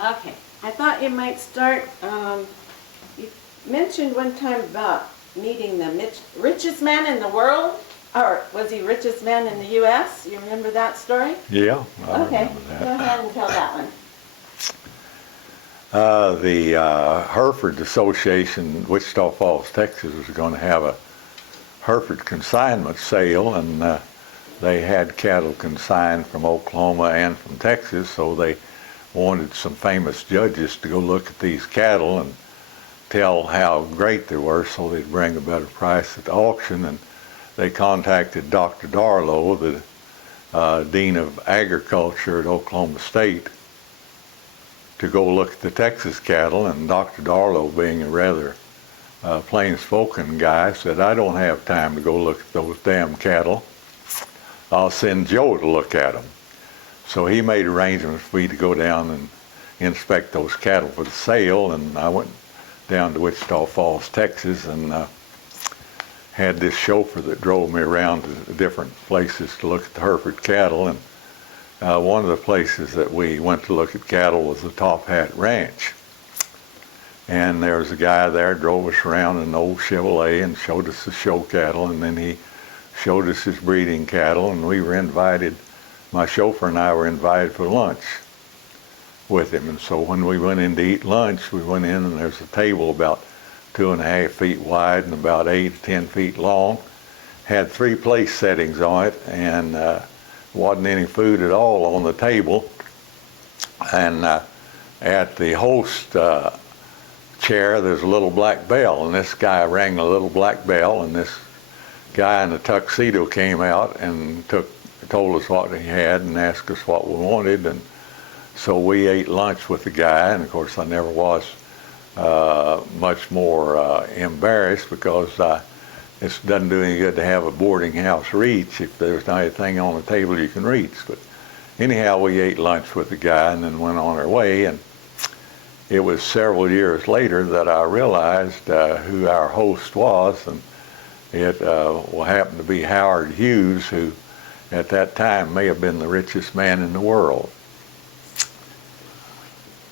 Okay, I thought you might start, you mentioned one time about meeting the richest man in the world, or was he richest man in the U.S.? You remember that story? Yeah, I Okay, remember that. go ahead and tell that one. The Hereford Association, Wichita Falls, Texas, was going to have a Hereford consignment sale, and they had cattle consigned from Oklahoma and from Texas, so they wanted some famous judges to go look at these cattle and tell how great they were so they'd bring a better price at the auction. And they contacted Dr. Darlow, the Dean of Agriculture at Oklahoma State, to go look at the Texas cattle. And Dr. Darlow, being a rather plain-spoken guy, said, "I don't have time to go look at those damn cattle. I'll send Joe to look at them." So he made arrangements for me to go down and inspect those cattle for the sale, and I went down to Wichita Falls, Texas, and had this chauffeur that drove me around to different places to look at the Hereford cattle. And one of the places that we went to look at cattle was the Top Hat Ranch. And there was a guy there, drove us around in an old Chevrolet and showed us the show cattle, and then he showed us his breeding cattle, and we were invited, my chauffeur and I were invited for lunch with him. And so when we went in to eat lunch, we went in and there's a table about 2.5 feet wide and about 8 to 10 feet long. Had 3 place settings on it, and wasn't any food at all on the table. And at the host chair, there's a little black bell, and this guy rang the little black bell, and this guy in a tuxedo came out and told us what he had and asked us what we wanted. And so we ate lunch with the guy, and of course I never was much more embarrassed, because it doesn't do any good to have a boarding house reach if there's not anything on the table you can reach. But anyhow, we ate lunch with the guy and then went on our way. And it was several years later that I realized who our host was, and it happened to be Howard Hughes, who at that time may have been the richest man in the world.